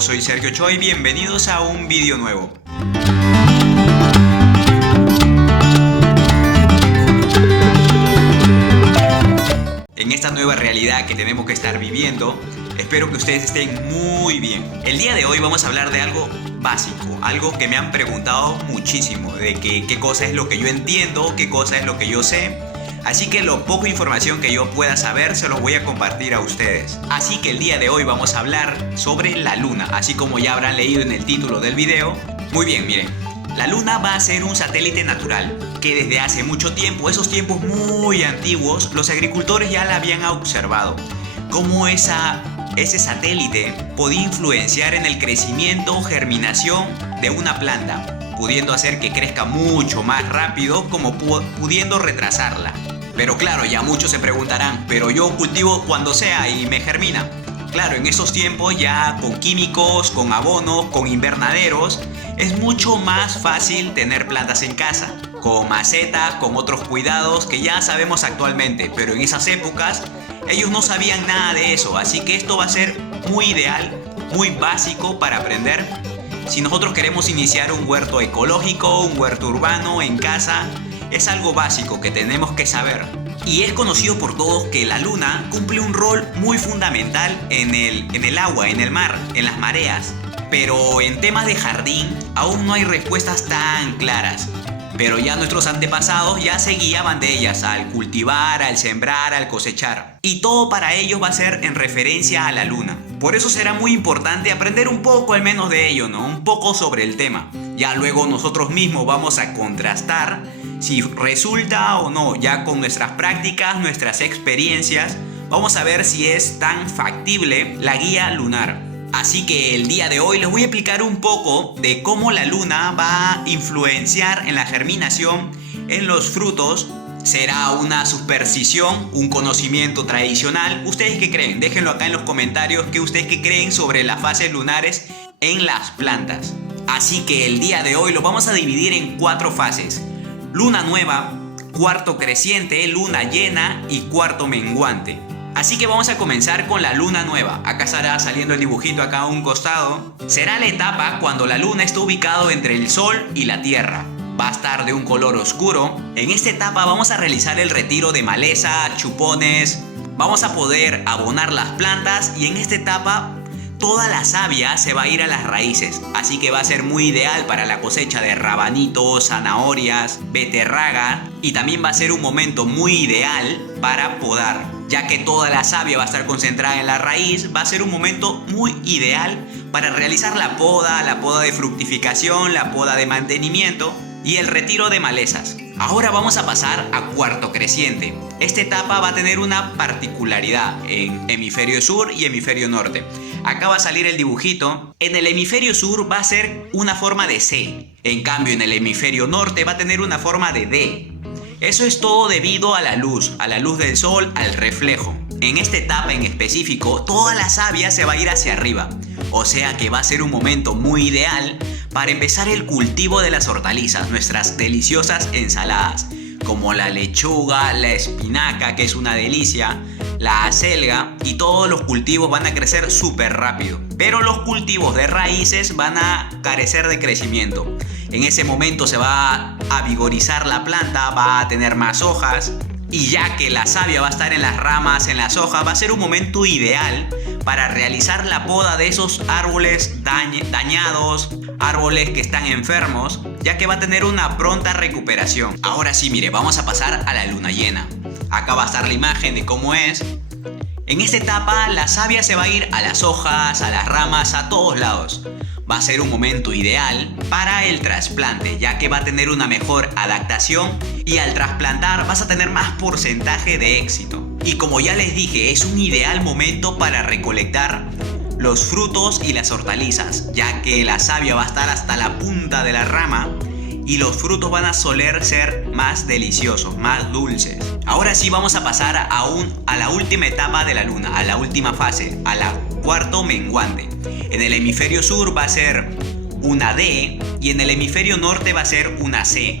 Yo soy Sergio Choi, bienvenidos a un vídeo nuevo. En esta nueva realidad que tenemos que estar viviendo, espero que ustedes estén muy bien. El día de hoy vamos a hablar de algo básico, algo que me han preguntado muchísimo, de qué cosa es lo que yo entiendo, qué cosa es lo que yo sé. Así que lo poco información que yo pueda saber se los voy a compartir a ustedes. Así que el día de hoy vamos a hablar sobre la luna, así como ya habrán leído en el título del video. Muy bien, miren, la luna va a ser un satélite natural que desde hace mucho tiempo, esos tiempos muy antiguos, los agricultores ya la habían observado. Cómo ese satélite podía influenciar en el crecimiento o germinación de una planta, pudiendo hacer que crezca mucho más rápido, como pudiendo retrasarla. Pero claro, ya muchos se preguntarán, pero yo cultivo cuando sea y me germina. Claro, en esos tiempos ya con químicos, con abonos, con invernaderos, es mucho más fácil tener plantas en casa, con macetas, con otros cuidados que ya sabemos actualmente, pero en esas épocas ellos no sabían nada de eso, así que esto va a ser muy ideal, muy básico para aprender. Si nosotros queremos iniciar un huerto ecológico, un huerto urbano en casa, es algo básico que tenemos que saber. Y es conocido por todos que la luna cumple un rol muy fundamental en el agua, en el mar, en las mareas. Pero en temas de jardín aún no hay respuestas tan claras. Pero ya nuestros antepasados ya se guiaban de ellas al cultivar, al sembrar, al cosechar. Y todo para ellos va a ser en referencia a la luna. Por eso será muy importante aprender un poco al menos de ello, ¿no? Un poco sobre el tema. Ya luego nosotros mismos vamos a contrastar si resulta o no. Ya con nuestras prácticas, nuestras experiencias, vamos a ver si es tan factible la guía lunar. Así que el día de hoy les voy a explicar un poco de cómo la luna va a influenciar en la germinación, en los frutos. ¿Será una superstición, un conocimiento tradicional? ¿Ustedes qué creen? Déjenlo acá en los comentarios. ¿Qué ustedes qué creen sobre las fases lunares en las plantas? Así que el día de hoy lo vamos a dividir en 4 fases: luna nueva, cuarto creciente, luna llena y cuarto menguante. Así que vamos a comenzar con la luna nueva. Acá estará saliendo el dibujito acá a un costado. Será la etapa cuando la luna está ubicado entre el sol y la tierra. Va a estar de un color oscuro. En esta etapa vamos a realizar el retiro de maleza, chupones. Vamos a poder abonar las plantas y en esta etapa toda la savia se va a ir a las raíces. Así que va a ser muy ideal para la cosecha de rabanitos, zanahorias, beterraga. Y también va a ser un momento muy ideal para podar, ya que toda la savia va a estar concentrada en la raíz. Va a ser un momento muy ideal para realizar la poda de fructificación, la poda de mantenimiento y el retiro de malezas. Ahora vamos a pasar a cuarto creciente. Esta etapa va a tener una particularidad en hemisferio sur y hemisferio norte. Acá va a salir el dibujito. En el hemisferio sur va a ser una forma de C. En cambio en el hemisferio norte va a tener una forma de D. Eso es todo debido a la luz del sol, al reflejo. En esta etapa en específico, toda la savia se va a ir hacia arriba. O sea que va a ser un momento muy ideal para empezar el cultivo de las hortalizas, nuestras deliciosas ensaladas, como la lechuga, la espinaca, que es una delicia, la acelga, y todos los cultivos van a crecer súper rápido. Pero los cultivos de raíces van a carecer de crecimiento. En ese momento se va a vigorizar la planta, va a tener más hojas, y ya que la savia va a estar en las ramas, en las hojas, va a ser un momento ideal para realizar la poda de esos árboles dañados, árboles que están enfermos, ya que va a tener una pronta recuperación. Ahora sí, mire, vamos a pasar a la luna llena. Acá va a estar la imagen de cómo es. En esta etapa la savia se va a ir a las hojas, a las ramas, a todos lados. Va a ser un momento ideal para el trasplante, ya que va a tener una mejor adaptación y al trasplantar vas a tener más porcentaje de éxito. Y como ya les dije, es un ideal momento para recolectar los frutos y las hortalizas, ya que la savia va a estar hasta la punta de la rama y los frutos van a soler ser más deliciosos, más dulces. Ahora sí vamos a pasar a la última etapa de la luna, a la última fase, a la cuarto menguante. En el hemisferio sur va a ser una D y en el hemisferio norte va a ser una C.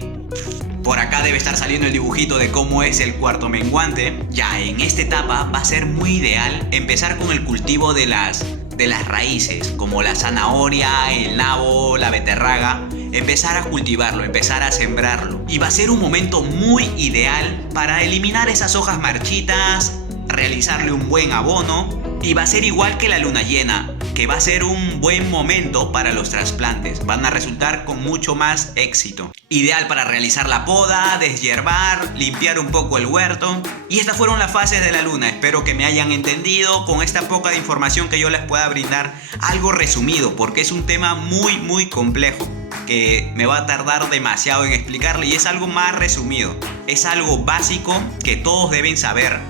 Por acá debe estar saliendo el dibujito de cómo es el cuarto menguante. Ya en esta etapa va a ser muy ideal empezar con el cultivo de las de las raíces, como la zanahoria, el nabo, la beterraga, empezar a cultivarlo, empezar a sembrarlo. Y va a ser un momento muy ideal para eliminar esas hojas marchitas, realizarle un buen abono. Y va a ser igual que la luna llena, que va a ser un buen momento para los trasplantes. Van a resultar con mucho más éxito. Ideal para realizar la poda, deshiervar, limpiar un poco el huerto. Y estas fueron las fases de la luna. Espero que me hayan entendido con esta poca de información que yo les pueda brindar. Algo resumido, porque es un tema muy complejo, que me va a tardar demasiado en explicarle, y es algo más resumido. Es algo básico que todos deben saber,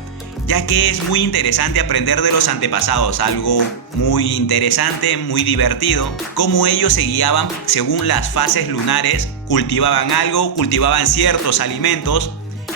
ya que es muy interesante aprender de los antepasados, algo muy interesante, muy divertido, cómo ellos se guiaban según las fases lunares, cultivaban algo, cultivaban ciertos alimentos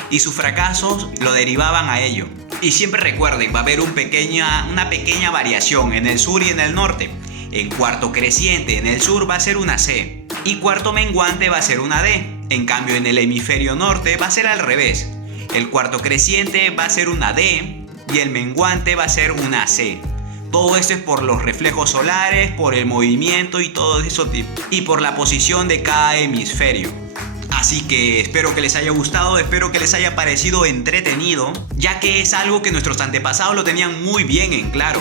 y sus fracasos lo derivaban a ello. Y siempre recuerden, va a haber una pequeña variación en el sur y en el norte. En cuarto creciente en el sur va a ser una C y cuarto menguante va a ser una D. En cambio en el hemisferio norte va a ser al revés. El cuarto creciente va a ser una D y el menguante va a ser una C. Todo esto es por los reflejos solares, por el movimiento y todo eso, y por la posición de cada hemisferio. Así que espero que les haya gustado, espero que les haya parecido entretenido, ya que es algo que nuestros antepasados lo tenían muy bien en claro.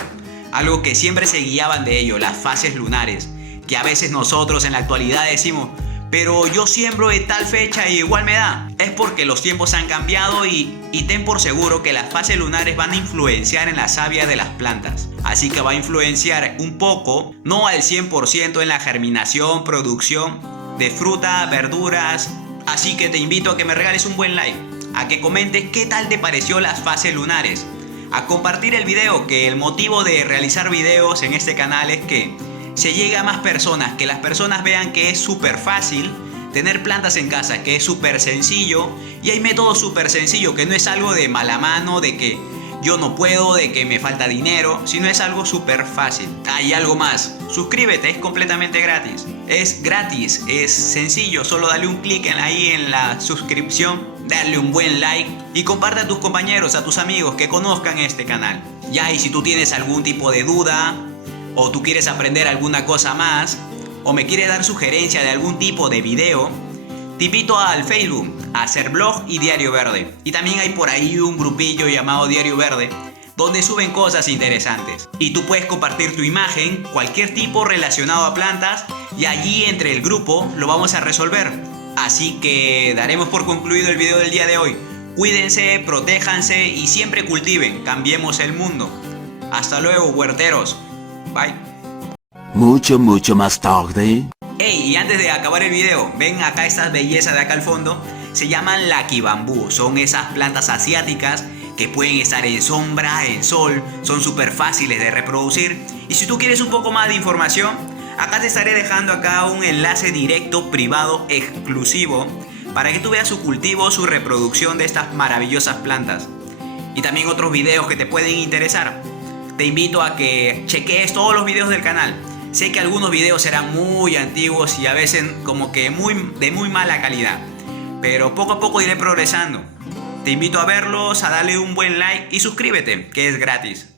Algo que siempre se guiaban de ello, las fases lunares, que a veces nosotros en la actualidad decimos: pero yo siembro de tal fecha y igual me da. Es porque los tiempos han cambiado y ten por seguro que las fases lunares van a influenciar en la savia de las plantas. Así que va a influenciar un poco, no al 100% en la germinación, producción de fruta, verduras. Así que te invito a que me regales un buen like, a que comentes qué tal te pareció las fases lunares, a compartir el video, que el motivo de realizar videos en este canal es que se llegue a más personas, que las personas vean que es súper fácil tener plantas en casa, que es súper sencillo y hay métodos súper sencillos, que no es algo de mala mano, de que yo no puedo, de que me falta dinero, sino es algo súper fácil. Hay algo más, suscríbete, es completamente gratis. Es gratis, es sencillo, solo dale un clic ahí en la suscripción, darle un buen like y comparte a tus compañeros, a tus amigos que conozcan este canal. Ya, y si tú tienes algún tipo de duda, o tú quieres aprender alguna cosa más, o me quieres dar sugerencia de algún tipo de video, te invito al Facebook, a hacer blog y Diario Verde. Y también hay por ahí un grupillo llamado Diario Verde, donde suben cosas interesantes. Y tú puedes compartir tu imagen, cualquier tipo relacionado a plantas, y allí entre el grupo lo vamos a resolver. Así que daremos por concluido el video del día de hoy. Cuídense, protéjanse y siempre cultiven, cambiemos el mundo. Hasta luego, huerteros. Bye. Mucho más tarde. Hey, y antes de acabar el video, ven acá estas bellezas de acá al fondo. Se llaman laquibambú. Son esas plantas asiáticas que pueden estar en sombra, en sol. Son súper fáciles de reproducir. Y si tú quieres un poco más de información, acá te estaré dejando acá un enlace directo, privado, exclusivo, para que tú veas su cultivo, su reproducción de estas maravillosas plantas. Y también otros videos que te pueden interesar. Te invito a que cheques todos los videos del canal. Sé que algunos videos serán muy antiguos y a veces como que de muy mala calidad, pero poco a poco iré progresando. Te invito a verlos, a darle un buen like y suscríbete, que es gratis.